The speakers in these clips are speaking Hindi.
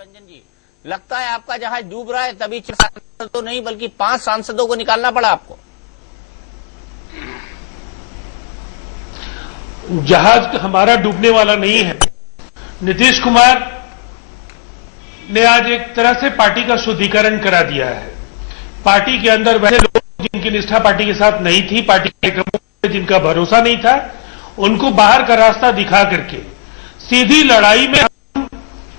रंजन जी, लगता है आपका जहाज डूब रहा है, तभी 6 सांसदों नहीं बल्कि 5 सांसदों को निकालना पड़ा आपको। जहाज हमारा डूबने वाला नहीं है। नीतीश कुमार ने आज एक तरह से पार्टी का शुद्धिकरण करा दिया है। पार्टी के अंदर वैसे लोग जिनकी निष्ठा पार्टी के साथ नहीं थी, पार्टी कार्यक्रमों में जिनका भरोसा नहीं था, उनको बाहर का रास्ता दिखा करके सीधी लड़ाई में हम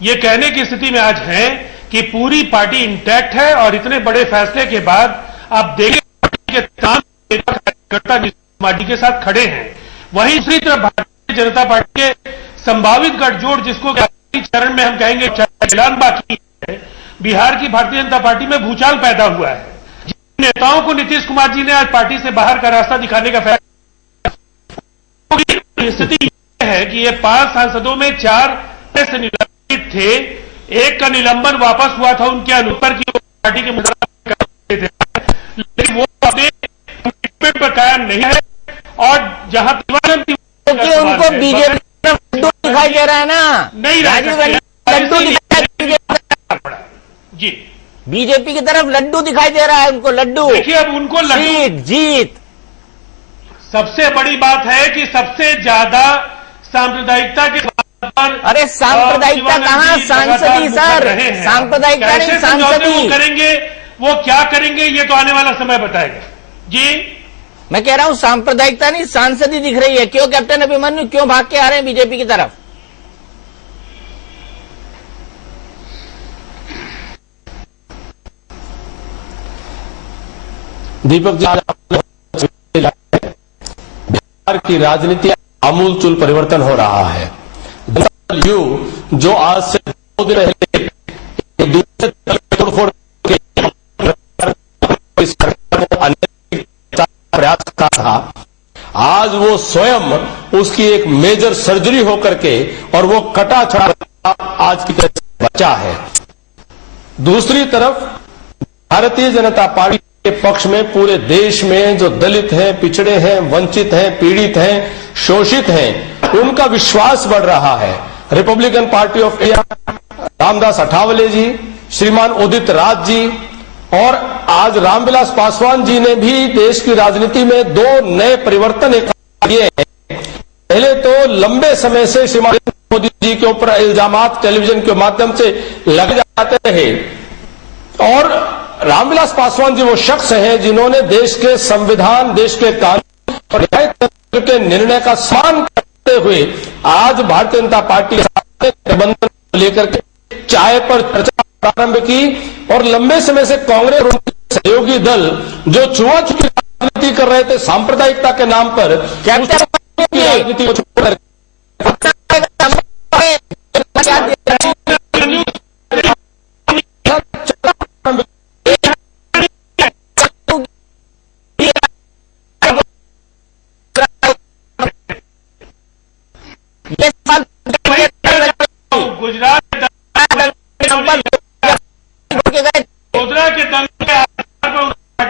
ये कहने की स्थिति में आज हैं कि पूरी पार्टी इंटैक्ट है। और इतने बड़े फैसले के बाद आप देखें पार्टी के तमाम कार्यकर्ता पार्टी के साथ खड़े हैं। वहीं दूसरी तरफ भारतीय जनता पार्टी के संभावित गठजोड़, जिसको चरण में हम कहेंगे ऐलान बाकी है, बिहार की भारतीय जनता पार्टी में भूचाल पैदा हुआ है। जिन नेताओं को नीतीश कुमार जी ने आज पार्टी से बाहर का रास्ता दिखाने का फैसला, स्थिति यह है कि ये 5 सांसदों में 4 से निलंबित थे। एक का निलंबन वापस हुआ था उनके अनुपर की पार्टी के मुद्दा करते थे, लेकिन वो अपने कमिटमेंट पर कायम नहीं है। और जहां उनको बीजेपी लड्डू दिखाई दे रहा है ना, नहीं लड्डू दिखाई जी, बीजेपी की तरफ लड्डू दिखाई दे रहा है उनको, लड्डू। देखिए अब उनको जीत। सबसे बड़ी बात है कि सबसे ज्यादा सांप्रदायिकता के पर, अरे सांप्रदायिकता कहाँ, सांसदी सर, सांप्रदायिकता नहीं, सांसदी। वो करेंगे, वो क्या करेंगे ये तो आने वाला समय बताएगा। जी मैं कह रहा हूं सांप्रदायिकता नहीं, सांसदी दिख रही है। क्यों कैप्टन अभिमन्यु, क्यों भाग के आ रहे हैं बीजेपी की तरफ? दीपक जी, बिहार की राजनीति आमूलचूल परिवर्तन हो रहा है। यू जो आज से 2 दिन पहले दूसरे तोड़फोड़ के प्रयास का था, आज वो स्वयं उसकी एक मेजर सर्जरी होकर के और वो कटा छड़ा आज की तरह बचा है। दूसरी तरफ भारतीय जनता पार्टी के पक्ष में पूरे देश में जो दलित हैं, पिछड़े हैं, वंचित हैं, पीड़ित हैं, शोषित हैं, उनका विश्वास बढ़ रहा है। Republican Party of India, Ramdas Athawale ji, Shriman Udit Raj ji और आज रामविलास पासवान जी ने भी देश की राजनीति में 2 नए परिवर्तन किए हैं। पहले तो लंबे समय से श्रीमान मोदी जी के ऊपर इल्जामात टेलीविजन के माध्यम से लगे जाते रहे, और रामविलास पासवान जी वो शख्स हैं जिन्होंने देश के संविधान, देश के कानून और न्यायतंत्र के निर्णय का सम्मान करते हुए आज भारतीय जनता पार्टी के साथ गठबंधन को लेकर के चाय पर चर्चा प्रारंभ की। और लंबे समय से कांग्रेस और उनके सहयोगी दल जो छुआछूत राजनीति कर रहे थे सांप्रदायिकता के नाम पर, राजनीति को छोड़कर गुजरात के दल के आधार पर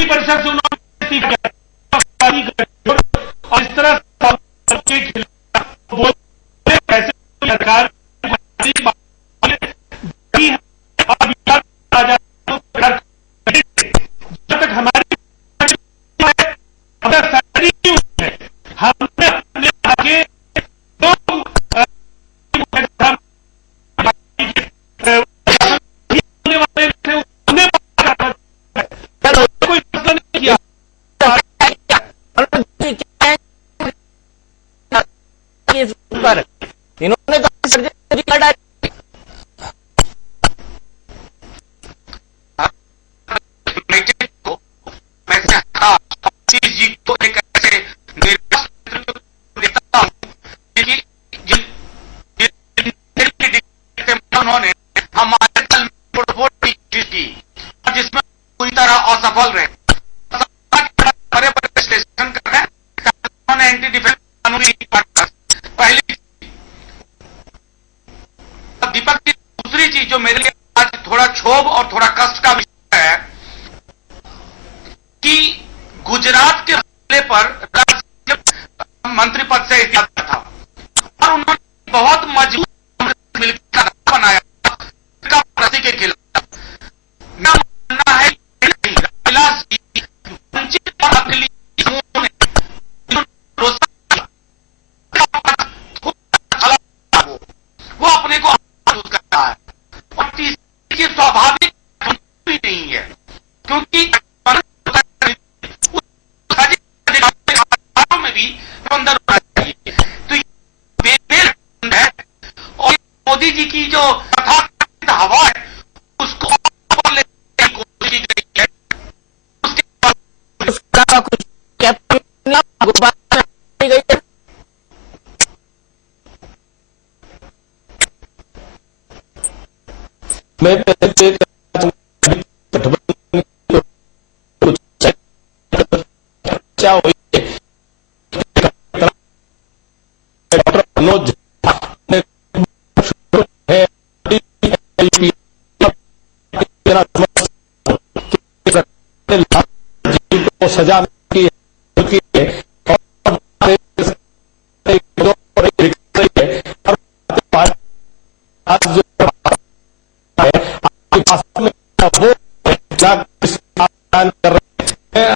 परिषद से उन्होंने और इस तरह के खिलाफ बोलते कैसे सरकार जब तक हमारी हमने अपने आगे इन्होंने तो सर्जरी कर डाली। उन्होंने हमारे दल में तोड़फोड़ की की और जिसमें पूरी तरह असफल रहे, बड़े बड़े विश्लेषण कर रहे हैं। उन्होंने एंटी डिफेंस कानून पहली। दीपक जी, दूसरी चीज जो मेरे लिए आज थोड़ा क्षोभ और थोड़ा कष्ट का विषय है कि गुजरात के हमले पर मंत्री पद से इस्तीफा था। स्वाभाविक भी नहीं है, क्योंकि में भी अंदर होना चाहिए। तो ये बेमेल है और मोदी जी की जो तथाकथित हवा है उसको लेने की कोशिश की गई है। उसके बाद कुछ गई है। मैं क्या हुई डॉक्टर मनोज को सजा की है कर रहे हैं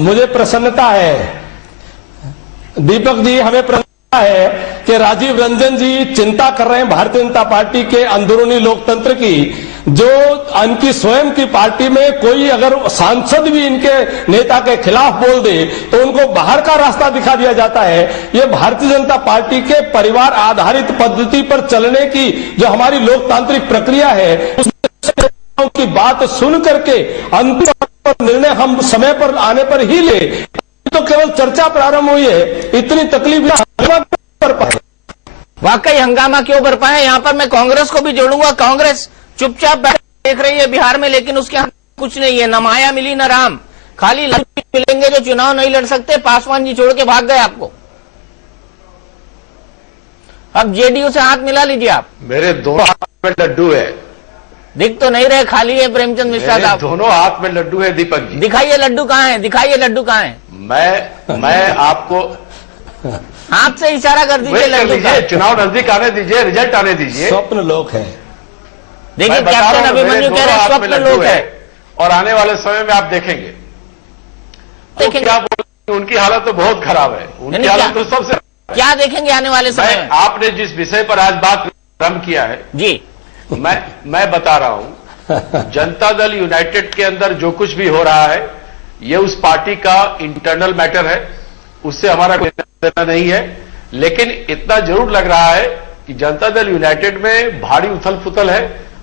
मुझे प्रसन्नता है दीपक जी, हमें प्रसन्नता है कि राजीव रंजन जी चिंता कर रहे हैं भारतीय जनता पार्टी के अंदरूनी लोकतंत्र की। जो इनकी स्वयं की पार्टी में कोई अगर सांसद भी इनके नेता के खिलाफ बोल दे तो उनको बाहर का रास्ता दिखा दिया जाता है। ये भारतीय जनता पार्टी के परिवार आधारित पद्धति पर चलने की जो हमारी लोकतांत्रिक प्रक्रिया है उसमें की बात सुन करके अंतिम निर्णय हम समय पर आने पर ही ले। तो केवल चर्चा प्रारंभ हुई है, इतनी तकलीफ कर पाए। वाकई हंगामा क्यों बरपा है? यहाँ पर मैं कांग्रेस को भी जोड़ूंगा। कांग्रेस चुपचाप देख रही है बिहार में, लेकिन उसके हाथ कुछ नहीं है, न माया मिली न राम। खाली लड्डू मिलेंगे जो चुनाव नहीं लड़ सकते। पासवान जी छोड़ के भाग गए आपको। अब जेडीयू से हाथ मिला लीजिए आप। मेरे दोनों हाथ में लड्डू है। दिख तो नहीं रहे, खाली है प्रेमचंद मिश्रा साहब। दोनों हाथ में लड्डू है दीपक जी। दिखाइए लड्डू कहाँ है, दिखाइए लड्डू कहाँ है। मैं आपको हाथ से इशारा कर दीजिए लड्डू का। चुनाव नजदीक आने दीजिए, रिजल्ट आने दीजिए। स्वप्न लोक है। देखिए कैप्टन अभिमन्यु कह रहे हैं स्वप्न लोक है और आने वाले समय में आप देखेंगे तो क्या बोल, उनकी हालत तो बहुत खराब है। उनकी हालत तो सबसे क्या देखेंगे आने वाले समय में? आपने जिस विषय पर आज बात प्रारंभ किया है जी, मैं बता रहा हूं, जनता दल यूनाइटेड के अंदर जो कुछ भी हो रहा है ये उस पार्टी का इंटरनल मैटर है, उससे हमारा कोई लेना नहीं है। लेकिन इतना जरूर लग रहा है कि जनता दल यूनाइटेड में भारी उथल पुथल है,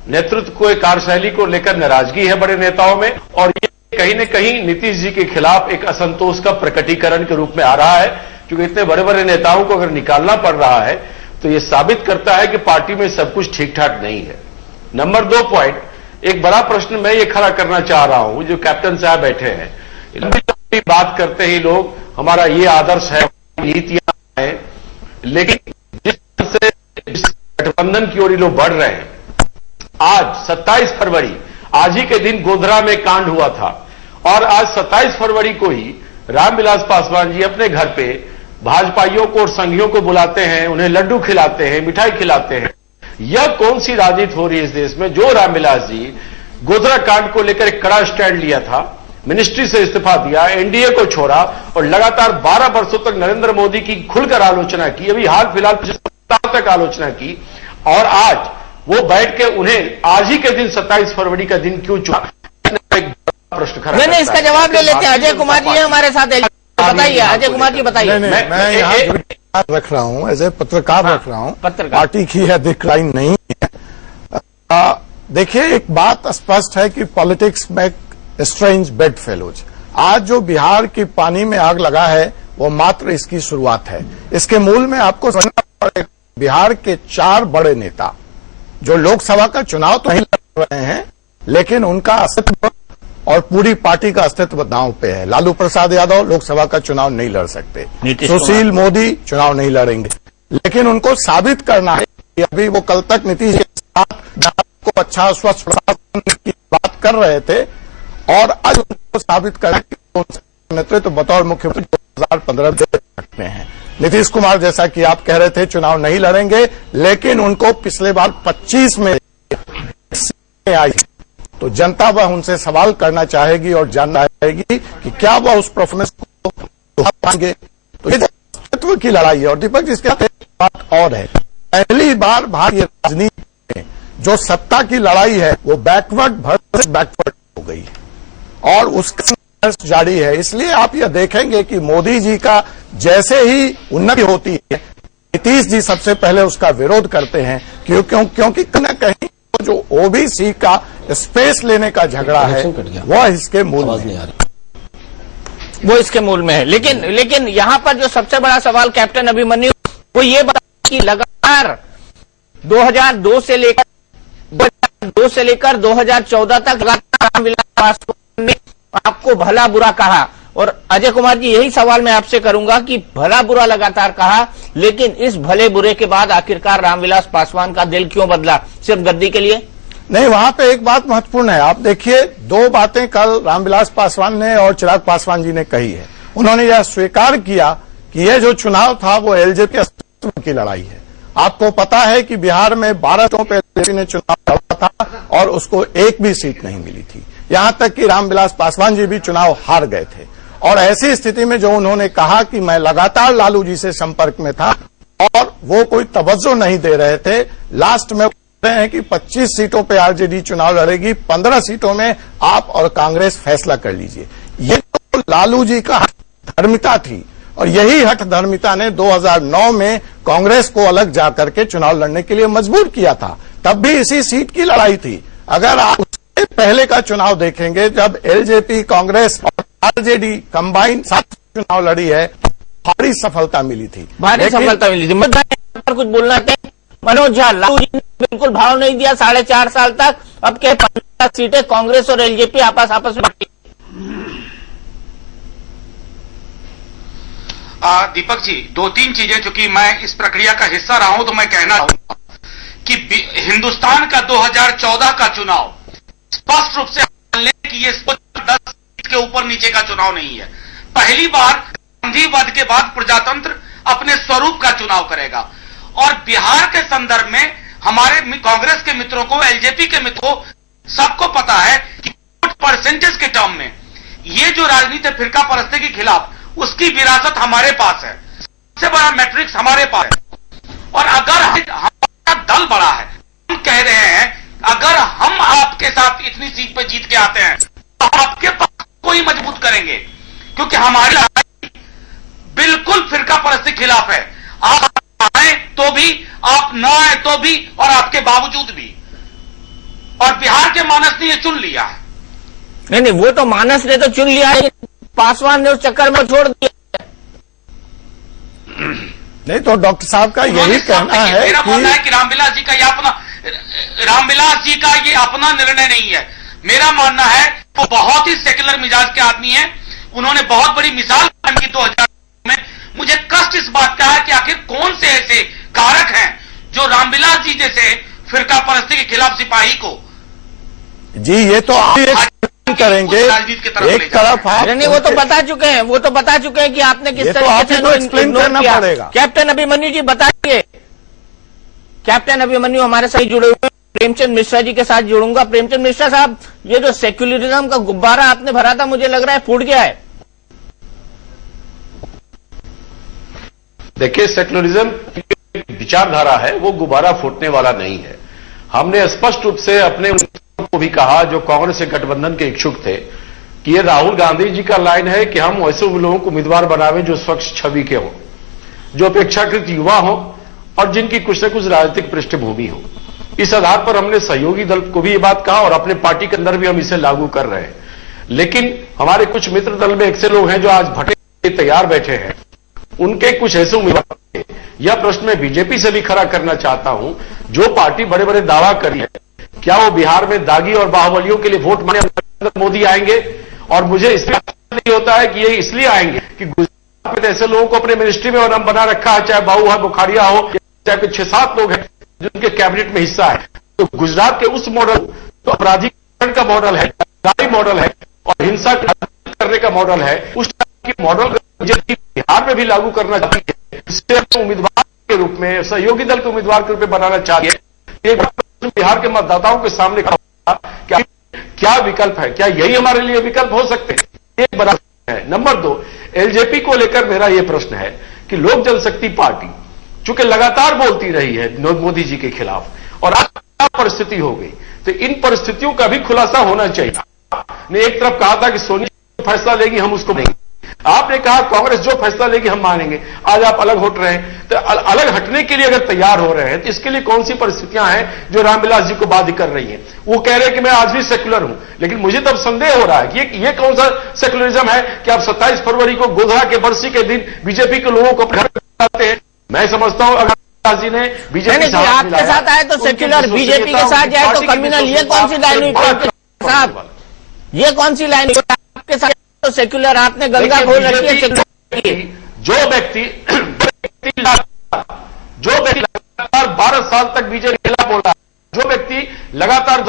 नेतृत्व को कार्यशैली को लेकर नाराजगी है बड़े नेताओं में, और ये कहीं न कहीं नीतीश जी के खिलाफ एक असंतोष का प्रकटीकरण के रूप में आ रहा है। क्योंकि इतने बड़े बड़े नेताओं को अगर निकालना पड़ रहा है तो ये साबित करता है कि पार्टी में सब कुछ ठीक ठाक नहीं है। नंबर 2 पॉइंट, एक बड़ा प्रश्न मैं ये खड़ा करना चाह रहा हूं, जो कैप्टन साहब बैठे हैं, लंबी बात करते ही लोग हमारा ये आदर्श है, नीतियां हैं, लेकिन जिस तरह से गठबंधन की ओर लोग बढ़ रहे हैं, आज 27 फरवरी आज ही के दिन गोधरा में कांड हुआ था और आज 27 फरवरी को ही रामविलास पासवान जी अपने घर पे भाजपाइयों को और संघियों को बुलाते हैं, उन्हें लड्डू खिलाते हैं, मिठाई खिलाते हैं। यह कौन सी राजनीति हो रही है इस देश में? जो रामविलास जी गोधरा कांड को लेकर एक कड़ा स्टैंड लिया था, मिनिस्ट्री से इस्तीफा दिया, एनडीए को छोड़ा और लगातार 12 वर्षों तक नरेंद्र मोदी की खुलकर आलोचना की, अभी हाल फिलहाल 5 सप्ताह तक आलोचना की, और आज वो बैठ के उन्हें आज ही के दिन 27 फरवरी का दिन क्यों चुना? प्रश्न खड़ा नहीं, इसका जवाब ले लेते हैं। अजय कुमार जी हमारे साथ, बताइए अजय कुमार जी बताइए। मैं यहाँ रख रहा हूँ, एज ए पत्रकार रख रहा हूँ, पार्टी की है डिक्लाइन नहीं है। देखिए, एक बात स्पष्ट है कि पॉलिटिक्स में स्ट्रेंज बेड फेलोज। आज जो बिहार की पानी में आग लगा है वो मात्र इसकी शुरुआत है। इसके मूल में आपको समझना पड़ेगा, बिहार के 4 बड़े नेता जो लोकसभा का चुनाव तो नहीं लड़ रहे हैं, लेकिन उनका अस्तित्व और पूरी पार्टी का अस्तित्व दांव पे है। लालू प्रसाद यादव लोकसभा का चुनाव नहीं लड़ सकते, सुशील मोदी चुनाव नहीं लड़ेंगे, लेकिन उनको साबित करना है कि अभी वो कल तक नीतीश के साथ को अच्छा स्वच्छ प्रशासन की बात कर रहे थे और आज उनको साबित करना कि नेतृत्व बतौर मुख्यमंत्री 2015 दे सकते हैं। नीतीश कुमार जैसा कि आप कह रहे थे चुनाव नहीं लड़ेंगे, लेकिन उनको पिछले बार 25 में आई, तो जनता वह उनसे सवाल करना चाहेगी और जानना चाहेगी कि क्या वह उस परफॉर्मेंस को पाएंगे। तो ये नेतृत्व की लड़ाई है। और दीपक जी, इसके साथ एक बात और है, पहली बार भारतीय राजनीति में जो सत्ता की लड़ाई है वो बैकवर्ड वर्सेस बैकवर्ड हो गई है और उसका संघर्ष जारी है। इसलिए आप यह देखेंगे कि मोदी जी का जैसे ही उन्नति होती है, नीतीश जी सबसे पहले उसका विरोध करते हैं, क्योंकि कहीं न कहीं जो ओबीसी का स्पेस लेने का झगड़ा है वह इसके मूल में है। वो इसके मूल में है। लेकिन यहाँ पर जो सबसे बड़ा सवाल कैप्टन अभिमन्यु वो ये बता कि लगातार 2002 से लेकर 2014 तक लगातार रामविलास पासवान ने आपको भला बुरा कहा, और अजय कुमार जी यही सवाल मैं आपसे करूंगा कि भला बुरा लगातार कहा, लेकिन इस भले बुरे के बाद आखिरकार रामविलास पासवान का दिल क्यों बदला? सिर्फ गद्दी के लिए नहीं, वहां पे एक बात महत्वपूर्ण है। आप देखिए, दो बातें कल रामविलास पासवान ने और चिराग पासवान जी ने कही है। उन्होंने यह स्वीकार किया कि यह जो चुनाव था वो एलजेपी अस्तित्व की लड़ाई है। आपको पता है कि बिहार में 12 सीटों पर एलजेपी ने चुनाव लड़ा था और उसको एक भी सीट नहीं मिली थी, यहां तक कि रामविलास पासवान जी भी चुनाव हार गए थे। और ऐसी स्थिति में जो उन्होंने कहा कि मैं लगातार लालू जी से संपर्क में था और वो कोई तवज्जो नहीं दे रहे थे, लास्ट में कह रहे हैं कि 25 सीटों पे आरजेडी चुनाव लड़ेगी, 15 सीटों में आप और कांग्रेस फैसला कर लीजिए। ये तो लालू जी का हठधर्मिता थी और यही हठधर्मिता ने 2009 में कांग्रेस को अलग जाकर के चुनाव लड़ने के लिए मजबूर किया था। तब भी इसी सीट की लड़ाई थी। अगर आप उससे पहले का चुनाव देखेंगे, जब एलजेपी, कांग्रेस और आरजेडी कंबाइन साथ चुनाव लड़ी है, भारी सफलता मिली थी। भारी सफलता मिली थी। पर कुछ बोलना चाहिए मनोज झा, लालू जी ने बिल्कुल भाव नहीं दिया 4.5 साल तक, अब के 15 सीटें कांग्रेस और एलजेपी आपस में बांटी। दीपक जी, 2-3 चीजें, चूंकि मैं इस प्रक्रिया का हिस्सा रहा हूं तो मैं कहना चाहूंगा कि हिंदुस्तान का 2014 का चुनाव स्पष्ट रूप से कि ये 10 सीट के ऊपर नीचे का चुनाव नहीं है। पहली बार गांधीवाद के बाद प्रजातंत्र अपने स्वरूप का चुनाव करेगा। और बिहार के संदर्भ में हमारे कांग्रेस के मित्रों को, एलजेपी के मित्रों को, सबको पता है कि वोट परसेंटेज के टर्म में ये जो राजनीति फिरका परस्ती के खिलाफ, उसकी विरासत हमारे पास है, सबसे बड़ा मैट्रिक्स हमारे पास है। और अगर हमारा दल बड़ा है, हम कह रहे हैं अगर हम आपके साथ इतनी सीट पे जीत के आते हैं तो आपके पास कोई मजबूत करेंगे, क्योंकि हमारी लड़ाई बिल्कुल फिरका परस्ती के खिलाफ है। आप आए तो भी, आप न आए तो भी, और आपके बावजूद भी। और बिहार के मानस ने ये चुन लिया है। नहीं, वो तो मानस ने तो चुन लिया है, पासवान ने उस चक्कर में छोड़ दिया। नहीं तो डॉक्टर साहब का यही कहना है मेरा मानना है कि रामविलास जी का ये अपना निर्णय नहीं है। मेरा मानना है वो बहुत ही सेक्युलर मिजाज के आदमी हैं। उन्होंने बहुत बड़ी मिसाल कायम की 2000 में। मुझे कष्ट इस बात का है कि आखिर कौन से ऐसे कारक हैं जो रामविलास जी जैसे फिरका परस्ती के खिलाफ सिपाही को जी, ये तो आप करेंगे एक तरफ आप नहीं, वो तो बता चुके हैं कि आपने किस तरीके से एक्सप्लेन करना पड़ेगा। कैप्टन अभिमन्यु जी बताइए। कैप्टन अभिमन्यु हमारे साथ जुड़े हुए, प्रेमचंद मिश्रा जी के साथ जुड़ूंगा। प्रेमचंद मिश्रा साहब, ये जो सेक्युलरिज्म का गुब्बारा आपने भरा था, मुझे लग रहा है फूट गया है। देखिए, सेक्युलरिज्म की विचारधारा है, वो गुब्बारा फूटने वाला नहीं है। हमने स्पष्ट रूप से अपने को भी कहा जो कांग्रेस से गठबंधन के इच्छुक थे कि ये राहुल गांधी जी का लाइन है कि हम ऐसे लोगों को उम्मीदवार बनावे जो स्वच्छ छवि के हों, जो अपेक्षाकृत युवा हो और जिनकी कुछ न कुछ राजनीतिक पृष्ठभूमि हो। इस आधार पर हमने सहयोगी दल को भी ये बात कहा और अपने पार्टी के अंदर भी हम इसे लागू कर रहे हैं। लेकिन हमारे कुछ मित्र दल में ऐसे लोग हैं जो आज भटे तैयार बैठे हैं, उनके कुछ ऐसे उम्मीदवार, यह प्रश्न मैं बीजेपी से भी खड़ा करना चाहता हूं, जो पार्टी बड़े बड़े दावा कर रही है, क्या वो बिहार में दागी और बाहुबलियों के लिए वोट मांगने अंदर मोदी आएंगे, और मुझे इसलिए नहीं होता है कि ये इसलिए आएंगे कि गुजरात में ऐसे लोगों को अपने मिनिस्ट्री में और बना रखा है, चाहे बाबू है, बुखारिया हो, चाहे कुछ 6-7 लोग हैं जिनके कैबिनेट में हिस्सा है। तो गुजरात के उस मॉडल, तो अपराधीकरण का मॉडल है, मॉडल है और हिंसा करने का मॉडल है, उस टाइप के मॉडल बीजेपी बिहार में भी लागू करना चाहती है। इससे उम्मीदवार के रूप में, सहयोगी दल के उम्मीदवार के रूप में बनाना चाहती है। एक बार बिहार के मतदाताओं के सामने खड़ा होगा, क्या विकल्प है, क्या यही हमारे लिए विकल्प हो सकते हैं? एक बड़ा है। नंबर 2, एलजेपी को लेकर मेरा यह प्रश्न है कि लोक जनशक्ति पार्टी चूंकि लगातार बोलती रही है मोदी जी के खिलाफ और आज क्या परिस्थिति हो गई, तो इन परिस्थितियों का भी खुलासा होना चाहिए। ने एक तरफ कहा था कि सोनिया फैसला लेगी हम उसको नहीं, आपने कहा कांग्रेस जो फैसला लेगी हम मानेंगे। आज आप अलग हट रहे हैं, तो अलग हटने के लिए अगर तैयार हो रहे हैं तो इसके लिए कौन सी परिस्थितियां हैं जो रामविलास जी को बाध्य कर रही हैं? वो कह रहे हैं कि मैं आज भी सेक्युलर हूं, लेकिन मुझे तब संदेह हो रहा है कि ये कौन सा सेक्युलरिज्म है कि आप 27 फरवरी को गोधरा के बरसी के दिन बीजेपी के लोगों को अपने घर लाते हैं। मैं समझता हूं अगर जी ने बीजेपी आपके साथ आए तो सेक्युलर, बीजेपी के साथ जाए तो कम्युनल, ये कौन सी लाइन हुई साहब? ये कौन सी लाइन हुई आपके साथ तो सेक्युलर? आपने गंगा खोल रखी है। जो व्यक्ति लगातार 12 साल तक बीजेपी के खिलाफ बोला, जो व्यक्ति लगातार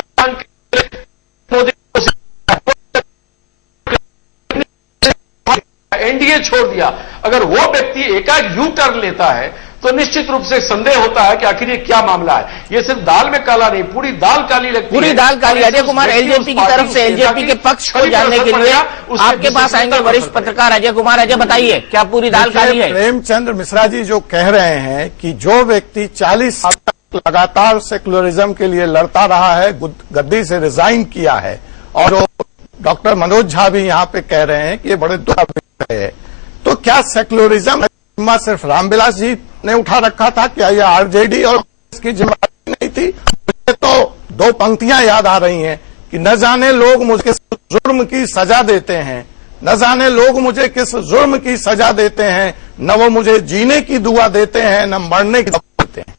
एनडीए छोड़ दिया, अगर वो व्यक्ति एकाएक यू टर्न लेता है तो निश्चित रूप से संदेह होता है कि आखिर ये क्या मामला है। ये सिर्फ दाल में काला नहीं, पूरी दाल काली लगती है, पूरी दाल काली। अजय कुमार एलजेपी की तरफ से एलजेपी के पक्ष को जानने के लिए आपके पास आएंगे वरिष्ठ पत्रकार अजय कुमार। अजय बताइए, क्या पूरी दाल काली है? प्रेमचंद्र मिश्रा जी जो कह रहे हैं कि जो व्यक्ति 40 साल तक लगातार सेक्युलरिज्म के लिए लड़ता रहा है, गद्दी से रिजाइन किया है, और जो डॉक्टर मनोज झा भी यहाँ पे कह रहे हैं कि ये बड़े दुख है, तो क्या सेक्युलरिज्म सिर्फ रामविलास जी ने उठा रखा था? क्या यह आरजेडी और इसकी जिम्मेदारी नहीं थी? मुझे तो 2 पंक्तियां याद आ रही हैं कि न जाने लोग मुझे किस जुर्म की सजा देते हैं, न जाने लोग मुझे किस जुर्म की सजा देते हैं, न वो मुझे जीने की दुआ देते हैं, न मरने की दुआ देते हैं।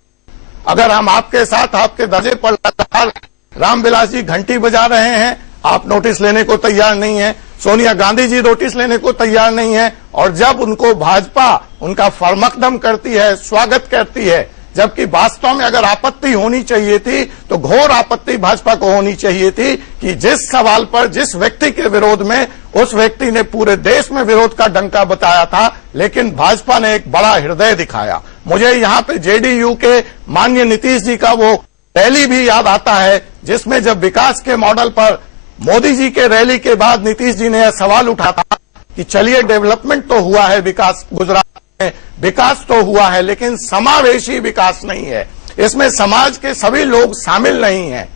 अगर हम आपके साथ आपके दर्जे पर लगातार रामविलास जी घंटी बजा रहे हैं, आप नोटिस लेने को तैयार नहीं है, सोनिया गांधी जी नोटिस लेने को तैयार नहीं है, और जब उनको भाजपा उनका फरमकदम करती है, स्वागत करती है, जबकि वास्तव में अगर आपत्ति होनी चाहिए थी तो घोर आपत्ति भाजपा को होनी चाहिए थी कि जिस सवाल पर, जिस व्यक्ति के विरोध में उस व्यक्ति ने पूरे देश में विरोध का डंका बताया था, लेकिन भाजपा ने एक बड़ा हृदय दिखाया। मुझे यहाँ पे जेडीयू के माननीय नीतीश जी का वो रैली भी याद आता है, जिसमें जब विकास के मॉडल पर मोदी जी के रैली के बाद नीतीश जी ने यह सवाल उठाया था कि चलिए डेवलपमेंट तो हुआ है, विकास गुजरात में विकास तो हुआ है, लेकिन समावेशी विकास नहीं है, इसमें समाज के सभी लोग शामिल नहीं हैं।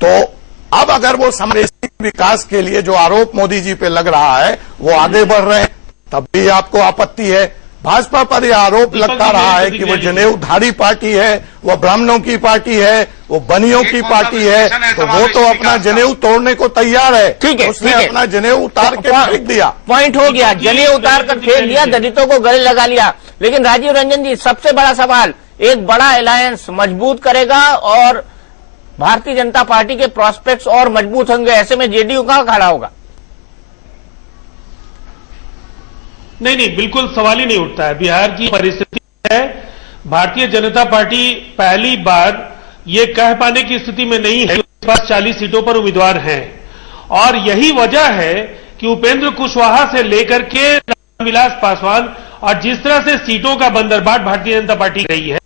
तो अब अगर वो समावेशी विकास के लिए जो आरोप मोदी जी पे लग रहा है वो आगे बढ़ रहे हैं, तब भी आपको आपत्ति है। भाजपा पर यह आरोप लगता रहा है कि वो जनेऊधारी पार्टी है, वो ब्राह्मणों की पार्टी है, वो बनियों की पार्टी है, तो वो तो अपना जनेऊ तोड़ने को तैयार है। ठीक है, उसने अपना जनेऊ उतार के फेंक दिया, पॉइंट हो गया, जनेऊ उतार कर फेंक दिया, दलितों को गले लगा लिया। लेकिन राजीव रंजन जी, सबसे बड़ा सवाल, एक बड़ा अलायंस मजबूत करेगा और भारतीय जनता पार्टी के प्रोस्पेक्ट्स और मजबूत होंगे, ऐसे में जेडीयू कहां खड़ा होगा? नहीं, बिल्कुल सवाल ही नहीं उठता है। बिहार की परिस्थिति है, भारतीय जनता पार्टी पहली बार ये कह पाने की स्थिति में नहीं है कि उसके पास 40 सीटों पर उम्मीदवार हैं, और यही वजह है कि उपेंद्र कुशवाहा से लेकर के रामविलास पासवान और जिस तरह से सीटों का बंदरबाट भारतीय जनता पार्टी रही है,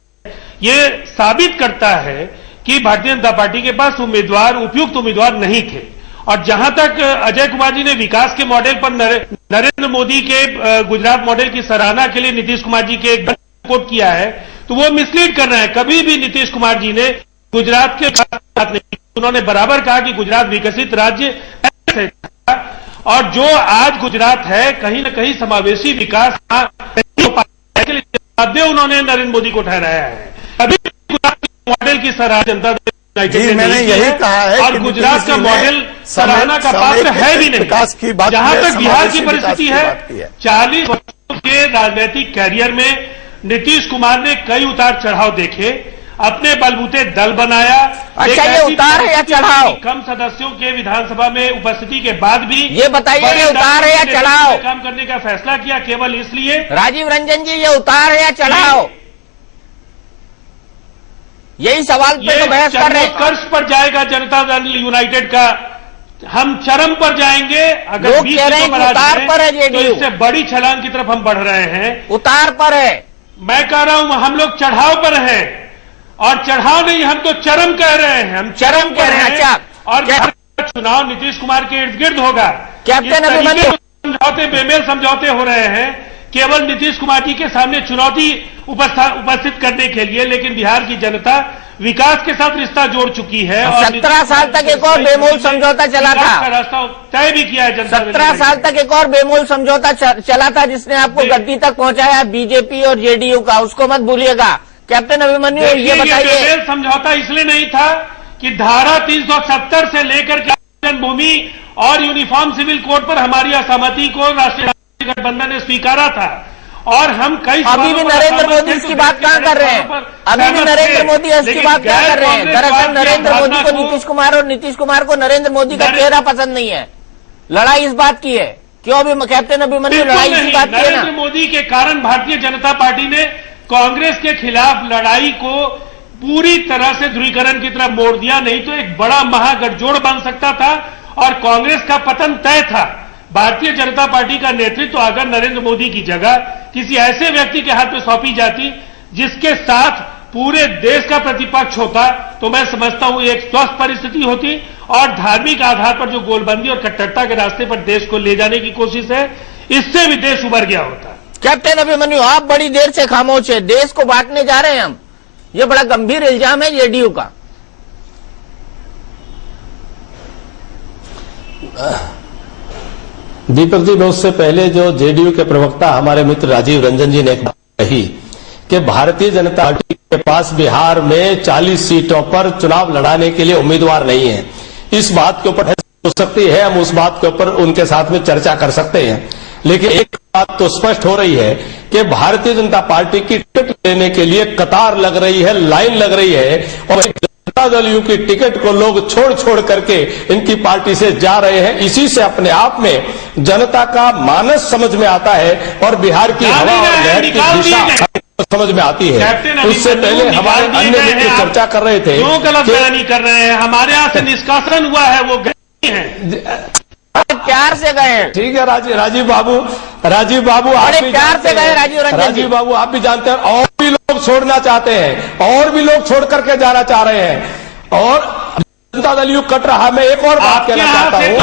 ये साबित करता है कि भारतीय जनता पार्टी के पास उम्मीदवार, उपयुक्त उम्मीदवार नहीं थे। और जहां तक अजय कुमार जी ने विकास के मॉडल पर नरेंद्र मोदी के गुजरात मॉडल की सराहना के लिए नीतीश कुमार जी के एक कोट किया है, तो वो मिसलीड कर रहे हैं। कभी भी नीतीश कुमार जी ने गुजरात के बात नहीं, उन्होंने बराबर कहा कि गुजरात विकसित राज्य है, और जो आज गुजरात है कहीं न कहीं समावेशी विकास नहीं हो पाया के लिए उन्होंने नरेंद्र मोदी को ठहराया है। कभी गुजरात के मॉडल की सराहना जनता जी मैंने यही कहा है और गुजरात का मॉडल सराहना का पात्र है भी नहीं। जहां तक बिहार की परिस्थिति है, 40 वर्षों के राजनीतिक कैरियर में नीतीश कुमार ने कई उतार चढ़ाव देखे। अपने बलबूते दल बनाया। अच्छा, ये उतार है या चढ़ाव? कम सदस्यों के विधानसभा में उपस्थिति के बाद भी ये बताइए, ये उतार है या चढ़ाव? काम करने का फैसला किया केवल इसलिए। राजीव रंजन जी, ये उतार है या चढ़ाव? यही सवाल पे तो बहस कर रहे हैं। कर्ज पर जाएगा जनता दल यूनाइटेड का, हम चरम पर जाएंगे अगर लोग कह रहे हैं कि उतार पर है जेडीयू, तो इससे बड़ी छलांग की तरफ हम बढ़ रहे हैं। उतार पर है। मैं कह रहा हूं हम लोग चढ़ाव पर हैं, और चढ़ाव नहीं, हम तो चरम कह रहे हैं, हम चरम कह रहे हैं। अच्छा, और चुनाव नीतीश कुमार के इर्द गिर्द होगा। कैप्टन अभिमन्यु, समझौते बेमेल समझौते हो रहे हैं केवल नीतीश कुमार जी के सामने चुनौती उपस्थित करने के लिए, लेकिन बिहार की जनता विकास के साथ रिश्ता जोड़ चुकी है। और 17 साल तक एक और बेमोल समझौता चला था, रास्ता तय भी किया है जनता। 17 साल तक एक और बेमोल समझौता चला था जिसने आपको गद्दी तक पहुंचाया, बीजेपी और जेडीयू का, उसको मत भूलिएगा। कैप्टन अभिमन्यु, ये बताइए। बेमेल समझौता इसलिए नहीं था कि धारा 370 से लेकर के जन्मभूमि और यूनिफॉर्म सिविल कोड पर हमारी असहमति को राष्ट्रीय गठबंधन ने स्वीकारा था, और हम कई अभी भी नरेंद्र मोदी इसकी बात कहां कर रहे हैं? अभी भी नरेंद्र मोदी इसकी बात क्या कर रहे हैं? दरअसल नरेंद्र मोदी को नीतीश कुमार और नीतीश कुमार को नरेंद्र मोदी का चेहरा पसंद नहीं है। लड़ाई इस बात की है। क्यों अभी कैप्टन अभिमन्यु, लड़ाई इसी बात की है ना? नरेंद्र मोदी के कारण भारतीय जनता पार्टी ने कांग्रेस के खिलाफ लड़ाई को पूरी तरह से ध्रुवीकरण की तरफ मोड़ दिया, नहीं तो एक बड़ा महागठजोड़ बन सकता था और कांग्रेस का पतन तय था। भारतीय जनता पार्टी का नेतृत्व अगर नरेंद्र मोदी की जगह किसी ऐसे व्यक्ति के हाथ में सौंपी जाती जिसके साथ पूरे देश का प्रतिपक्ष होता, तो मैं समझता हूं एक स्वस्थ परिस्थिति होती, और धार्मिक आधार पर जो गोलबंदी और कट्टरता के रास्ते पर देश को ले जाने की कोशिश है, इससे भी देश उभर गया होता। कैप्टन अभिमन्यु, आप बड़ी देर से खामोश है। देश को बांटने जा रहे हैं हम, ये बड़ा गंभीर इल्जाम है जेडीयू का। दीपक जी, मैं उससे पहले जो जेडीयू के प्रवक्ता हमारे मित्र राजीव रंजन जी ने एक बात कही कि भारतीय जनता पार्टी के पास बिहार में 40 सीटों पर चुनाव लड़ाने के लिए उम्मीदवार नहीं है। इस बात के ऊपर हो सकती है, हम उस बात के ऊपर उनके साथ में चर्चा कर सकते हैं, लेकिन एक बात तो स्पष्ट हो रही है कि भारतीय जनता पार्टी की टिकट लेने के लिए कतार लग रही है, लाइन लग रही है, और जनता दल यू की टिकट को लोग छोड़ छोड़ करके इनकी पार्टी से जा रहे हैं। इसी से अपने आप में जनता का मानस समझ में आता है और बिहार की हवा और लहर की दिशा समझ में आती है। उससे पहले हमारे अन्य मित्र चर्चा कर रहे थे, क्यों गलत बयानी कर रहे हैं? हमारे यहाँ से निष्कासन हुआ है, वो गए हैं, प्यार से गए हैं। ठीक है राजीव बाबू, आप भी प्यार से गए। राजीव बाबू, आप भी जानते हैं, और भी लोग छोड़ना चाहते हैं, और भी लोग छोड़ करके जाना चाह रहे हैं, और जनता दल यू कट रहा। मैं एक और बात कहना चाहता हूँ,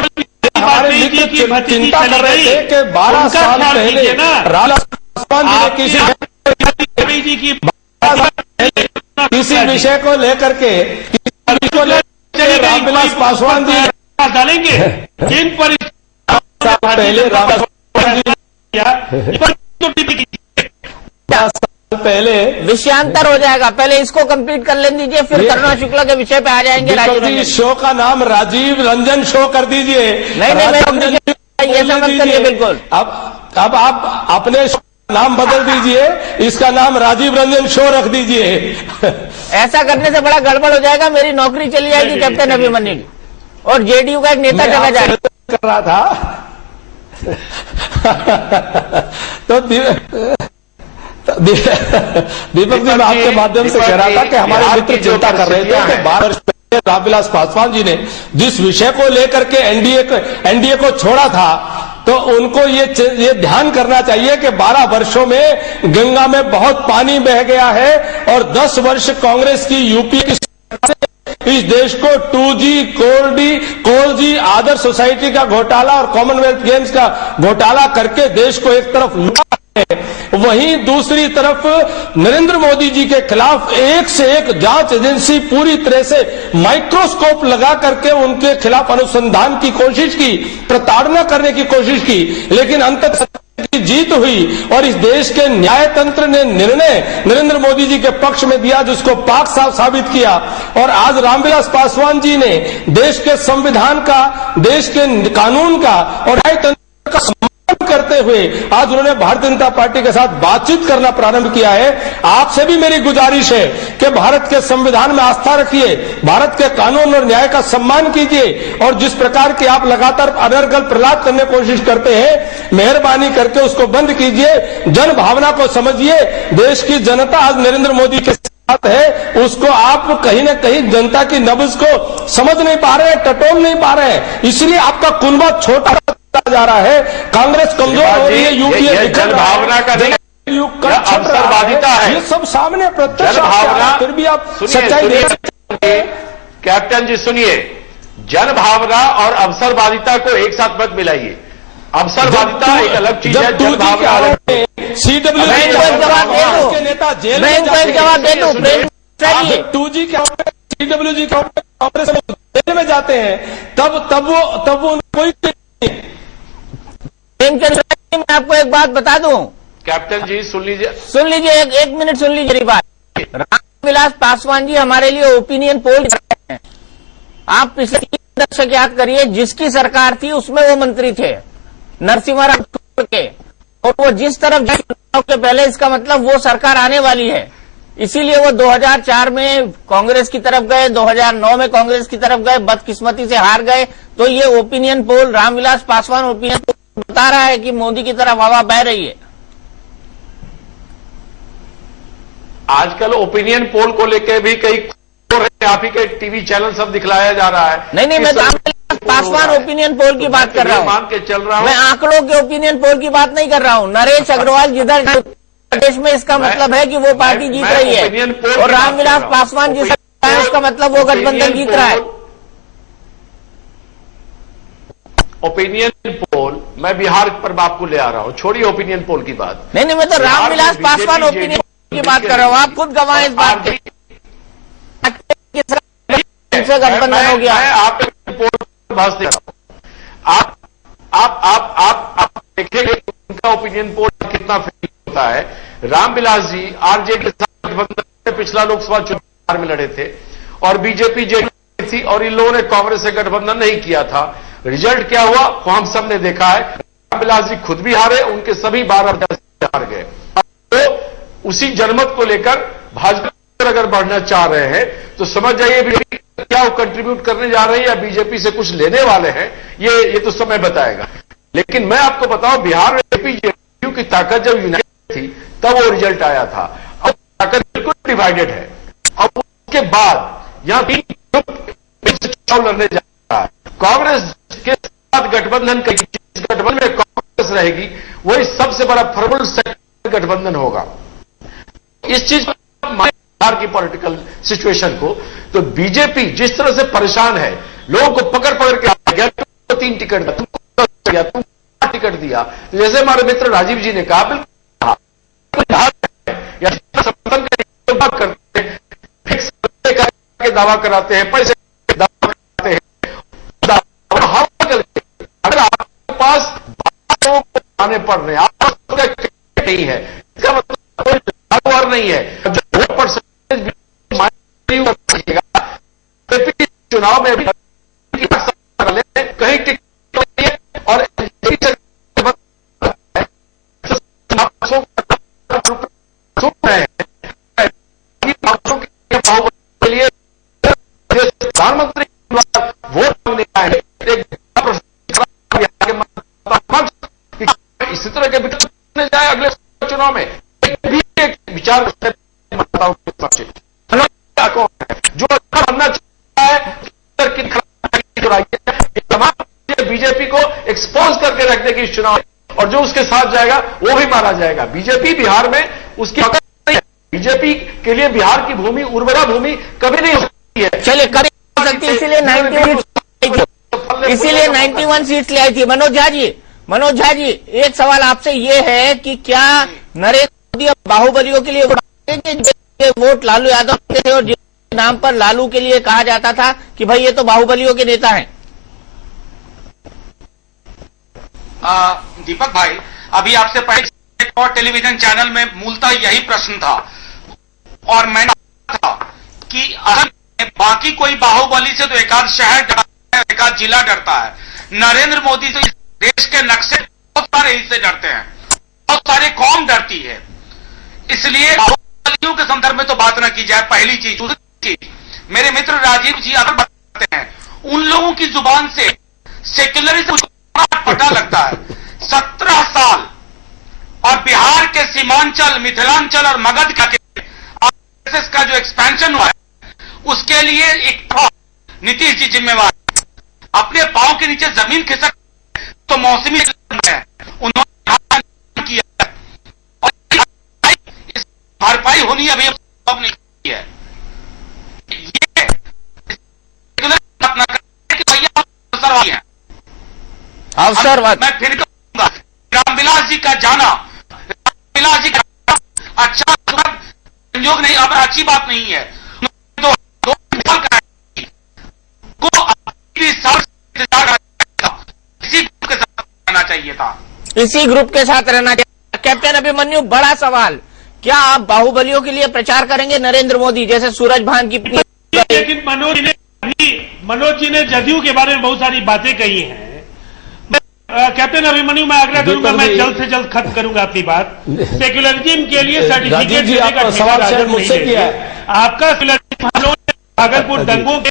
हमारे मित्र चिंता कर रहे थे कि 12 साल पहले राजस्थान जी ने किसी विषय को लेकर के रामविलास पासवान जी डालेंगे, जिन पर पहले पहले विषयांतर हो जाएगा। पहले इसको कंप्लीट कर लेने दीजिए, फिर करुणा शुक्ला के विषय पे आ जाएंगे। राजीव रंजन शो का नाम राजीव रंजन शो कर दीजिए। नहीं, ऐसा मत करिए बिल्कुल। अब आप अपने नाम बदल दीजिए, इसका नाम राजीव रंजन शो रख दीजिए। ऐसा करने से बड़ा गड़बड़ हो जाएगा, मेरी नौकरी चली जाएगी कैप्टन अभिमन्यु की, और जेडीयू का एक नेता चला जाएगा। कर रहा था तो दीपक जी, मैं आपके माध्यम से कह रहा था कि हमारे मित्र चिंता कर रहे थे कि 12 वर्ष पहले रामविलास पासवान जी ने जिस विषय को लेकर के एनडीए को छोड़ा था, तो उनको ये ध्यान करना चाहिए कि 12 वर्षों में गंगा में बहुत पानी बह गया है, और 10 वर्ष कांग्रेस की यूपी की इस देश को 2G, कोल जी आदर्श सोसाइटी का घोटाला और कॉमनवेल्थ गेम्स का घोटाला करके देश को एक तरफ लुटा है, वहीं दूसरी तरफ नरेंद्र मोदी जी के खिलाफ एक से एक जांच एजेंसी पूरी तरह से माइक्रोस्कोप लगा करके उनके खिलाफ अनुसंधान की कोशिश की, प्रताड़ना करने की कोशिश की, लेकिन अंततः की जीत हुई और इस देश के न्याय तंत्र ने निर्णय नरेंद्र मोदी जी के पक्ष में दिया, जिसको पाक साफ साबित किया। और आज रामविलास पासवान जी ने देश के संविधान का, देश के कानून का और न्याय तंत्र का सम्मान करते करते हुए आज उन्होंने भारतीय जनता पार्टी के साथ बातचीत करना प्रारंभ किया है। आपसे भी मेरी गुजारिश है कि भारत के संविधान में आस्था रखिए, भारत के कानून और न्याय का सम्मान कीजिए, और जिस प्रकार की आप लगातार अनर्गल प्रहलाद करने की कोशिश करते हैं, मेहरबानी करके उसको बंद कीजिए। जन भावना को समझिए। देश की जनता आज नरेंद्र मोदी के साथ है, उसको आप कहीं न कहीं जनता की नब्ज को समझ नहीं पा रहे हैं, टटोल नहीं पा रहे हैं, इसलिए आपका कुनबा छोटा जा रहा है। कांग्रेस कमजोर हो रही है, यूपीए जन भावना का अवसरवादिता है, ये सब सामने प्रत्यक्ष भावना। फिर भी आप सच्चाई दे सकते हैं। कैप्टन जी सुनिए, जन भावना और अवसरवादिता को एक साथ मत मिलाइए। अवसरवादिता एक अलग चीज है, जन भावना अलग। के नेता जेल में जवाब दे दो। 2G के CWG कांग्रेस जेल में जाते हैं, तब वो कोई मैं आपको एक बात बता दूं। कैप्टन जी सुन लीजिए, एक मिनट सुन लीजिए मेरी बात। रामविलास पासवान जी हमारे लिए ओपिनियन पोल कर रहे हैं। आप पिछले 3 दशक याद करिए, जिसकी सरकार थी उसमें वो मंत्री थे, नरसिम्हा राव के, और वो जिस तरफ चुनाव के पहले, इसका मतलब वो सरकार आने वाली है। इसीलिए वो 2004 में कांग्रेस की तरफ गए, 2009 में कांग्रेस की तरफ गए, बदकिस्मती से हार गए। तो ये opinion poll, Ramvilas Paswan opinion poll बता रहा है कि मोदी की तरफ हवा बह रही है। आजकल ओपिनियन पोल को लेकर भी कई आप ही के टीवी चैनल सब दिखलाया जा रहा है। नहीं, मैं रामविलास पासवान ओपिनियन पोल की बात कर रहा हूँ, मान के चल रहा हूँ। मैं आंकड़ों के ओपिनियन पोल की बात नहीं कर रहा हूँ। नरेश अग्रवाल जिधर प्रदेश में, इसका मतलब है कि वो पार्टी जीत रही है, और रामविलास पासवान जिस है उसका मतलब वो गठबंधन जीत रहा है। ओपिनियन पोल मैं बिहार पर आपको ले आ रहा हूँ, छोड़िए ओपिनियन पोल की बात। नहीं, मैं तो रामविलास पासवान ओपिनियन की बात कर रहा हूँ। आप खुद गवाएं इस बात की, गठबंधन हो गया। मैं आप बहस दे रहा हूं। आप देखेंगे उनका ओपिनियन पोल कितना फेक होता है। रामविलास जी आरजेडी के साथ गठबंधन में पिछला लोकसभा चुनाव में लड़े थे, और बीजेपी जेडीयू थी, और इन लोगों ने कांग्रेस से गठबंधन नहीं किया था। रिजल्ट क्या हुआ वो हम सब ने देखा है। रामविलास जी खुद भी हारे, उनके सभी 12 हार गए। तो उसी जनमत को लेकर भाजपा अगर बढ़ना चाह रहे हैं तो समझ जाइए बीजेपी क्या वो कंट्रीब्यूट करने जा रहे हैं या बीजेपी से कुछ लेने वाले हैं, ये तो समय बताएगा। लेकिन मैं आपको बताऊं, बिहार में जेडीयू की ताकत जब यूनाइटेड थी तब वो रिजल्ट आया था। अब ताकत बिल्कुल डिवाइडेड है। अब उसके बाद यहां 3 ग्रुप चुनाव लड़ने जा रहा है। कांग्रेस के साथ गठबंधन का, जिस गठबंधन में कांग्रेस रहेगी वही सबसे बड़ा फॉर्मल सेक्टर गठबंधन होगा। इस चीज बिहार की पॉलिटिकल सिचुएशन को, तो बीजेपी जिस तरह से परेशान है, लोगों को पकड़ के आ गया, तुमको 3 टिकट दिया, तुमको दिया, तुमको 5 टिकट दिया। तो जैसे हमारे मित्र राजीव जी ने कहा, बिल्कुल बात करते हैं, के दावा कराते हैं, पैसे दावा कराते हैं, अगर आपके पास लोगों को आने पड़ रहे हैं, नहीं है, इसका मतलब कोई लागू नहीं है। जो वोट परसेंटेज चुनाव में भी कहीं टिकट और के लिए प्रधानमंत्री वोट मांगने आए, इसी तरह के विकल्प जाए अगले चुनाव में, भी एक विचार जो बनना चाहता है, तमाम बीजेपी को एक्सपोज करके रखने की चुनाव, और जो उसके साथ जाएगा वो भी मारा जाएगा। बीजेपी बिहार में उसकी ताकत नहीं है। बीजेपी के लिए बिहार की भूमि उर्वरा भूमि कभी नहीं हो सकती है। चलिए कभी हो सकती है, इसीलिए 91 सीट्स ले आई थी। मनोज झा जी, एक सवाल आपसे ये है कि क्या नरेंद्र मोदी अब बाहुबलियों के लिए वोट लालू यादव के थे, और जिस नाम पर लालू के लिए कहा जाता था कि भाई ये तो बाहुबलियों के नेता हैं? दीपक भाई, अभी आपसे पहले एक और टेलीविजन चैनल में मूलतः यही प्रश्न था, और मैंने कहा था कि असल में बाकी कोई बाहुबली से तो एकाध शहर डरता है, एकाध जिला डरता है। नरेंद्र मोदी तो इस देश के नक्शे बहुत सारे हिस्से डरते हैं, बहुत सारी कौम डरती है। इसलिए बाहुबलियों के संदर्भ में तो बात ना की जाए, पहली चीज। दूसरी चीज, मेरे मित्र राजीव जी अगर बताते हैं, उन लोगों की जुबान से सेक्युलरिज्म पता लगता है। 17 साल और बिहार के सीमांचल, मिथिलांचल और मगध का आरएसएस का जो एक्सपेंशन हुआ है, उसके लिए एक नीतीश जी जिम्मेवार। अपने पांव के नीचे जमीन खिसक तो मौसमी है, उन्होंने किया और इस भरपाई होनी अभी संभव नहीं की है। ये भैया अवसरवादी है, अवसरवाद। मैं फिर कहूंगा, रामविलास जी का जाना, रामविलास जी का अच्छा संयोग नहीं, अब अच्छी बात नहीं है। दो साल का को इसी ग्रुप के साथ रहना चाहिए था, इसी ग्रुप के साथ रहना चाहिए। कैप्टन अभिमन्यु, बड़ा सवाल, क्या आप बाहुबलियों के लिए प्रचार करेंगे नरेंद्र मोदी जैसे सूरज भान की? लेकिन मनोज जी ने जदयू के बारे में बहुत सारी बातें कही हैं। कैप्टन अभिमन्यु, मैं आग्रह करूंगा, मैं जल्द से जल्द खत्म करूंगा अपनी बात। सेक्युलरिज्म के लिए सर्टिफिकेट देने का सवाल मुझसे किया है। आपका सेक्युलरिज्म भागलपुर दंगों के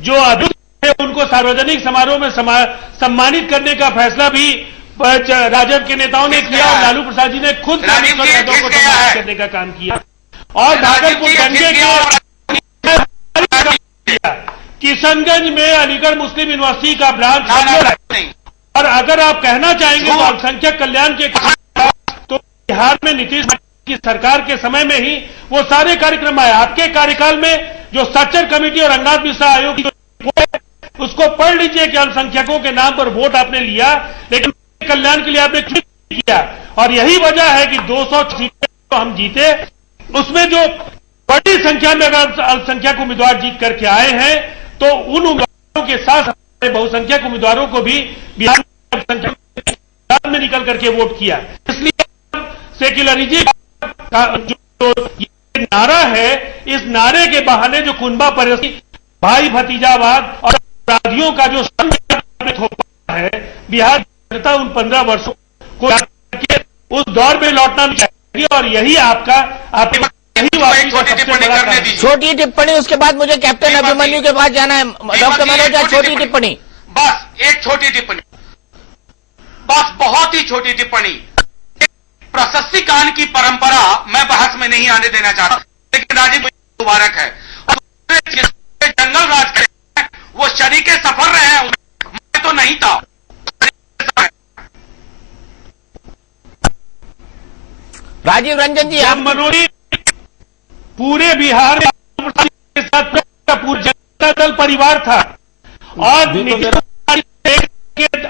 जो अभियुक्त थे उनको सार्वजनिक समारोह में सम्मानित करने का फैसला भी राजद के नेताओं ने किया और लालू प्रसाद जी ने खुद यादव को सम्मानित करने का काम किया। और भागलपुर दंगे के किशनगंज में अलीगढ़ मुस्लिम यूनिवर्सिटी का ब्रांच। और अगर आप कहना चाहेंगे तो अल्पसंख्यक कल्याण के तो बिहार में नीतीश की सरकार के समय में ही वो सारे कार्यक्रम आए। आपके कार्यकाल में जो सच्चर कमेटी और रंगनाथ मिश्रा आयोग उसको पढ़ लीजिए कि अल्पसंख्यकों के नाम पर वोट आपने लिया, लेकिन कल्याण के लिए आपने कुछ नहीं किया। और यही वजह है कि 200 सीटें तो हम जीते, उसमें जो बड़ी संख्या में अगर अल्पसंख्यक उम्मीदवार जीत करके आए हैं तो उन उम्मीदवारों के साथ बहुसंख्यक उम्मीदवारों को भी बिहार में निकल करके वोट किया। इसलिए सेक्युलरिज्म का जो ये नारा है, इस नारे के बहाने जो कुनबा परिस्थिति, भाई भतीजावाद और अपराधियों का जो संगठित हो रहा है, बिहार जनता उन 15 वर्षों को उस दौर में लौटना नहीं चाहिए। और यही आपका छोटी टिप्पणी, उसके बाद मुझे कैप्टन अभिमन्यु के पास जाना है। डॉक्टर मनोज, छोटी टिप्पणी, बस एक छोटी टिप्पणी, बस बहुत ही छोटी टिप्पणी। प्रशस्ति कान की परंपरा मैं बहस में नहीं आने देना चाहता, लेकिन राजीव मुबारक है और जंगल राज के वो शरीके सफर रहे हैं, मैं तो नहीं था। राजीव रंजन जी, आप मनोज पूरे बिहार के साथ पूरा जनता दल परिवार था और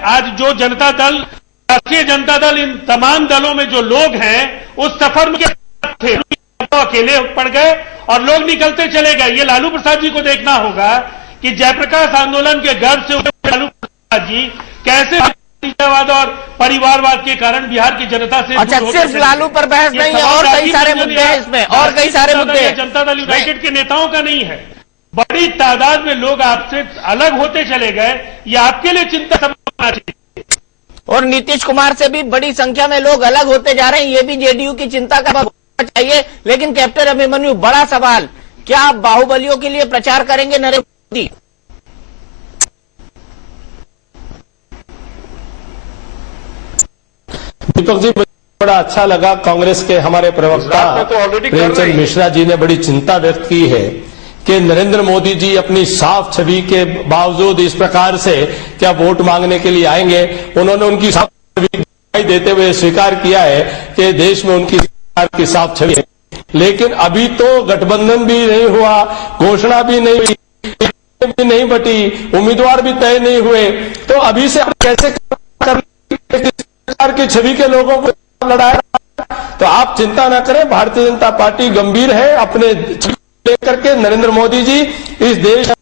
आज जो जनता दल, राष्ट्रीय जनता दल, इन तमाम दलों में जो लोग हैं उस सफर में थे, तो अकेले पड़ गए और लोग निकलते चले गए। ये लालू प्रसाद जी को देखना होगा कि जयप्रकाश आंदोलन के गर्भ से लालू प्रसाद जी कैसे भतीजावाद और परिवारवाद के कारण बिहार की जनता से। अच्छा, सिर्फ लालू पर बहस नहीं है, और कई सारे मुद्दे हैं इसमें, और कई सारे मुद्दे हैं। जनता दल यूनाइटेड के नेताओं का नहीं है, बड़ी तादाद में लोग आपसे अलग होते चले गए, ये आपके लिए चिंता होना चाहिए। और नीतीश कुमार से भी बड़ी संख्या में लोग अलग होते जा रहे हैं, ये भी जेडीयू की चिंता का होना चाहिए। लेकिन कैप्टन अभिमन्यु, बड़ा सवाल, क्या आप बाहुबलियों के लिए प्रचार करेंगे नरेंद्र मोदी? दीपक जी, बड़ा अच्छा लगा, कांग्रेस के हमारे प्रवक्ता प्रेमचंद मिश्रा जी ने बड़ी चिंता व्यक्त की है कि नरेंद्र मोदी जी अपनी साफ छवि के बावजूद इस प्रकार से क्या वोट मांगने के लिए आएंगे। उन्होंने उनकी साफ छवि दिखाई देते हुए स्वीकार किया है कि देश में उनकी सरकार की साफ छवि है, लेकिन अभी तो गठबंधन भी नहीं हुआ, घोषणा भी नहीं हुई, भी नहीं बटी, उम्मीदवार भी तय नहीं हुए, तो अभी से कैसे सरकार की छवि के लोगों को लड़ाया। तो आप चिंता न करें, भारतीय जनता पार्टी गंभीर है अपने लेकर के। नरेंद्र मोदी जी इस देश में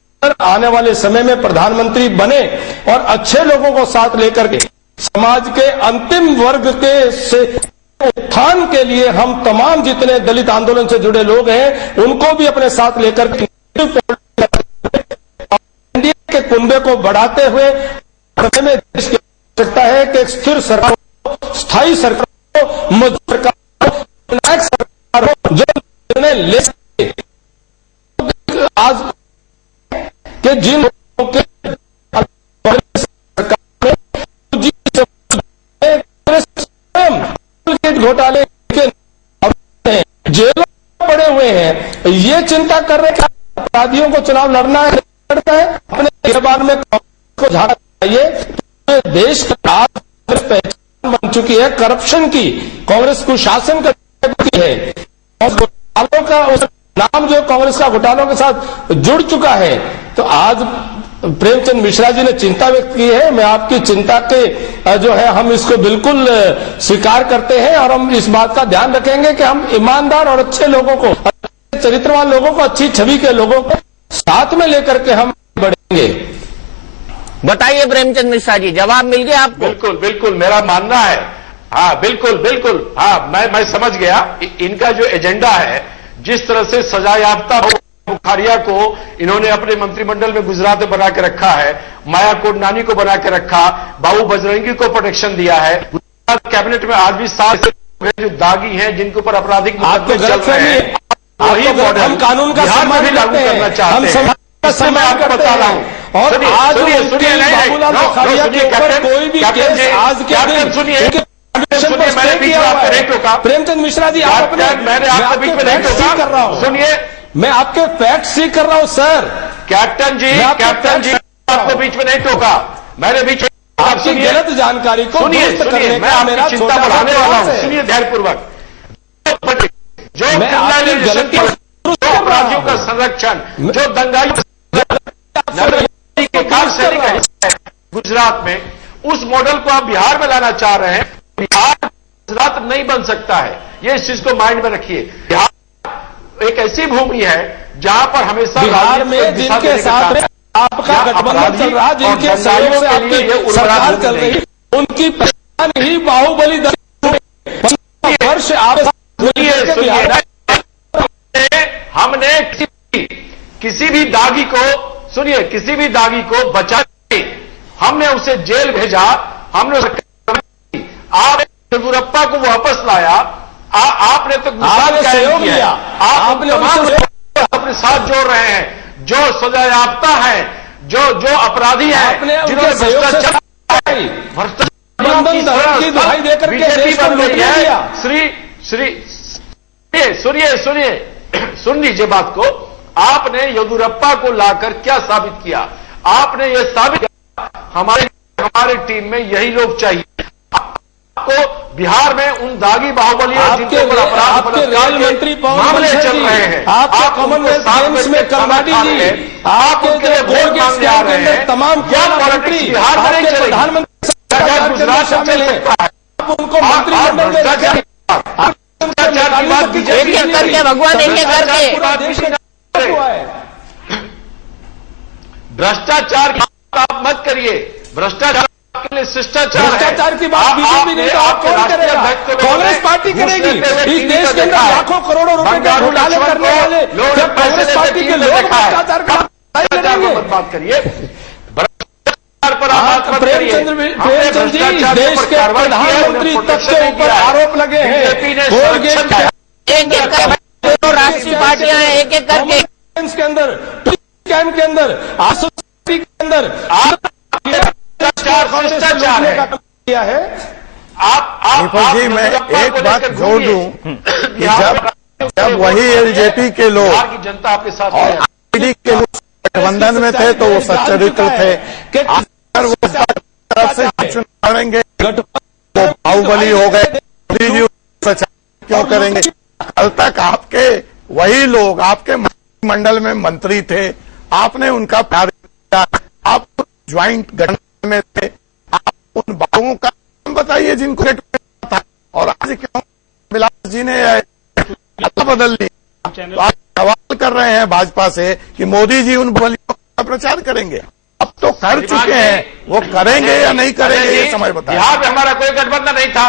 आने वाले समय में प्रधानमंत्री बने और अच्छे लोगों को साथ लेकर के समाज के अंतिम वर्ग के से उत्थान के लिए हम तमाम जितने दलित आंदोलन से जुड़े लोग हैं उनको भी अपने साथ लेकर के एनडीए के कुंबे को बढ़ाते हुए में देश की आवश्यकता है कि एक स्थिर सरकार स्थायी सरकार हो, मजबूत सरकार हो, निर्णायक सरकार हो, जो निर्णय ले सके। आज के जिन लोगों के सरकार में घोटाले के जेलों में पड़े हुए हैं, ये चिंता कर रहे हैं अपराधियों को चुनाव लड़ना है, अपने गिरबान में को झाड़ा चाहिए। देश का आज पहचान बन चुकी है करप्शन की, कांग्रेस कुशासन की है, और घोटालों का उस नाम जो कांग्रेस का घोटालों के साथ जुड़ चुका है। तो आज प्रेमचंद मिश्रा जी ने चिंता व्यक्त की है। मैं आपकी चिंता के जो है हम इसको बिल्कुल स्वीकार करते हैं, और हम इस बात का ध्यान रखेंगे कि हम ईमानदार और अच्छे लोगों को, चरित्रवान लोगों को, अच्छी छवि के लोगों को साथ में लेकर के हम बढ़ेंगे। बताइए प्रेमचंद मिश्रा जी, जवाब मिल गया आपको? बिल्कुल बिल्कुल, मेरा मानना है, हाँ बिल्कुल बिल्कुल, हाँ मैं समझ गया। इनका जो एजेंडा है, जिस तरह से सजायाफ्ता बुखारिया को इन्होंने अपने मंत्रिमंडल में गुजरात में बना के रखा है, माया कोडनानी को बना के रखा, बाबू बजरंगी को प्रोटेक्शन दिया है। गुजरात कैबिनेट में आज भी 7 जो दागी हैं, जिनके ऊपर आपराधिक मुकदमे चल रहे हैं, वही मॉडल हम कानून का बिहार में भी लागू करना चाहते हैं। इससे मैं आपको बता रहा हूं, और आज बाबूलाल बुखारिया के ऊपर कोई भी केस आज के दिन सुनिए, मैंने बीच में आपको नहीं टोका। प्रेमचंद मिश्रा जी, आप अपने, मैंने आपको बीच में नहीं टोका, सुनिए, मैं आपके फैक्ट सीख कर रहा हूं सर। कैप्टन जी आपको बीच में नहीं टोका, मैंने बीच में आपकी गलत जानकारी को दुरुस्त करने मैं का आपकी चिंता बढ़ाने वाला हूं, सुनिए ध्यानपूर्वक। जो अपराधियों का संरक्षण, जो दंगाइयों के कार शैली का हिस्सा है गुजरात में, उस मॉडल को आप बिहार में लाना चाह रहे हैं। बिहार गुजरात नहीं बन सकता है, ये इस चीज को माइंड में रखिए। बिहार एक ऐसी भूमि है जहां पर हमेशा बिहार में जिनके साथ आपका गठबंधन चल रहा, जिनके सहयोग से आपकी सरकार चल रही, उनकी पहचान ही बाहुबली वर्ष आप हमने किसी भी दागी को, सुनिए, किसी भी दागी को बचा के हमने उसे जेल भेजा, हमने आप येदियुरप्पा को वापस लाया, आपने तो गुस्सा किया, आप अपने साथ जोड़ रहे हैं, जो सजायाफ्ता है, जो अपराधी है, जिन्होंने भ्रष्टाचार की दुहाई देकर बीजेपी बन गई है। सुन लीजिए बात को। आपने येदियुरप्पा को लाकर क्या साबित किया? आपने यह साबित किया हमारे टीम में यही लोग चाहिए। आपको बिहार में उन दागी बाहुबलियों जिनके ऊपर अपराध मंत्री मामले चल रहे हैं, आपके कॉमनवेल्थ गेम्स में कर्नाडी जी, आपके गोल्ड गेम्स के अंदर तमाम मंत्री बिहार में नहीं चले, प्रधानमंत्री गुजरात शामिल है, आप उनको मंत्रिमंडल में रखें। भगवान एक करके भ्रष्टाचार की बात आप मत करिए। भ्रष्टाचार के लिए भ्रष्टाचार की बात बीजेपी नहीं तो आप कौन करेगा? कांग्रेस पार्टी करेगी। इस देश के अंदर लाखों करोड़ों रुपए के घोटाले करने वाले जब कांग्रेस पार्टी के लोग भ्रष्टाचार का बात करिए, भ्रष्टाचार पर आप बात करिए। प्रेमचंद जी, देश के प्रधानमंत्री तक के ऊपर आरोप लगे हैं। राष्ट्रीय पार्टियां हैं, एक एक करके के अंदर, कैंप के अंदर, सोसाइटी के अंदर भ्रष्टाचार किया है। दीपक जी, मैं एक बात जोड़ दूं कि जब वही एलजेपी के लोग की जनता आपके साथ और आईडी के लोग गठबंधन में थे तो वो सच्चरित्र थे। अगर वो तरफ से चुनाव लड़ेंगे तो बाहुबली हो गए, क्यों करेंगे? कल तक आपके वही लोग आपके मंडल में मंत्री थे, आपने उनका प्यार किया, आप ज्वाइंट गठबंधन में थे, आप उन बाबुओं का बताइए जिनको था, और आज क्यों विलास जी ने बदल ली? तो आप सवाल कर रहे हैं भाजपा से कि मोदी जी उन बलियों का प्रचार करेंगे। अब तो कर चुके हैं, वो करेंगे या नहीं करेंगे ये समय बताइए। बिहार में हमारा कोई गठबंधन नहीं था,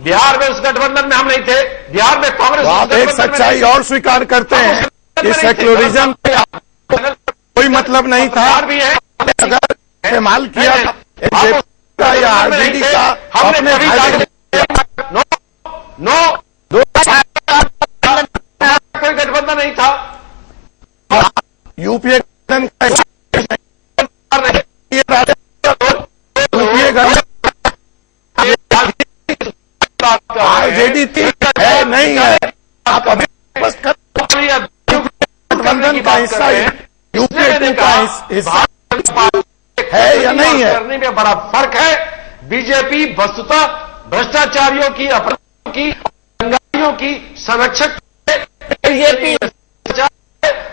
बिहार में उस गठबंधन में हम नहीं थे। बिहार में कांग्रेस, आप एक सच्चाई और स्वीकार करते हैं कि सेक्युलरिज्म पे कोई मतलब नहीं था, अगर इस्तेमाल किया का या आरजेडी का हमने अपने कभी फायदे नो कोई गठबंधन नहीं था। यूपीए गठबंधन आरजेडी थी है नहीं है, आप अभी गठबंधन का हिस्सा यूपीए 2 का हिस्सा है या नहीं है? करने में बड़ा फर्क है। बीजेपी वस्तुतः भ्रष्टाचारियों की, अपराधियों की, दंगाइयों की संरक्षक एलजेपी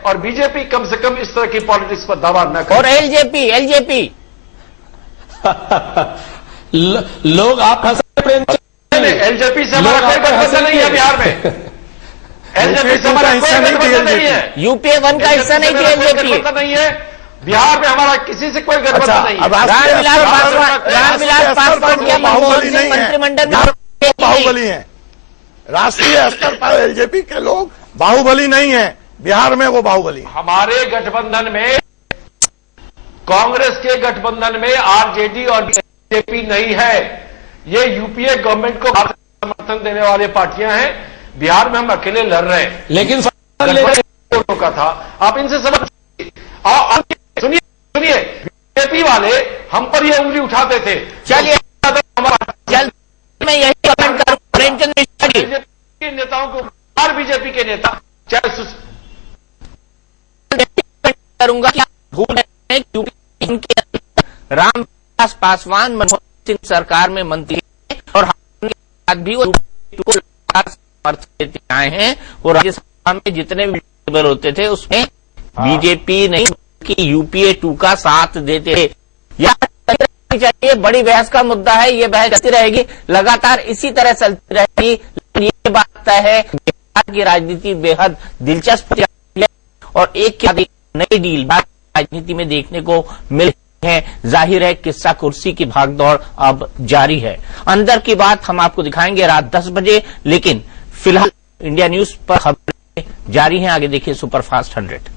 और बीजेपी कम से कम इस तरह की पॉलिटिक्स पर दावा न करे। और एलजेपी लोग आप एलजेपी से हमारा कोई गठबंधन नहीं है बिहार में। एलजेपी से हमारा कोई गठबंधन नहीं है। यूपीए 1 का हिस्सा नहीं थी एलजेपी। गठबंधन नहीं है बिहार में, हमारा किसी से कोई गठबंधन नहीं है। रामविलास पासवान क्या मनमोहन सिंह मंत्रिमंडल में बाहुबली है। राष्ट्रीय स्तर पर एलजेपी के लोग बाहुबली नहीं है, बिहार में वो बाहुबली। हमारे गठबंधन में, कांग्रेस के गठबंधन में आरजेडी और बीजेपी नहीं है। ये यूपीए गवर्नमेंट को समर्थन देने वाले पार्टियां हैं। बिहार में हम अकेले लड़ रहे हैं, लेकिन का था। आप इनसे समझ सुनिए बीजेपी वाले हम पर ये उंगली उठाते थे। चलिए मैं यही कमेंट करूं, प्रेमचंद मिश्रा जी बीजेपी के नेताओं को और बीजेपी के नेता चाहे करूंगा कि भूल है क्योंकि रामविलास पासवान मनमोहन सिंह सरकार में मंत्री है और के बाद भी वो समर्थन देते आए हैं। और राज्यसभा में जितने भी बिल होते थे उसमें बीजेपी नहीं कि यूपीए 2 का साथ देते थे। चाहिए बड़ी बहस का मुद्दा है, ये बहस चलती रहेगी, लगातार इसी तरह चलती रहेगी। लेकिन ये बात है बिहार की राजनीति बेहद दिलचस्प है और एक के बाद नई डील राजनीति में देखने को मिल है। जाहिर है किस्सा कुर्सी की भागदौड़ अब जारी है। अंदर की बात हम आपको दिखाएंगे रात 10 बजे, लेकिन फिलहाल इंडिया न्यूज पर खबरें जारी हैं। आगे देखिए सुपरफास्ट 100।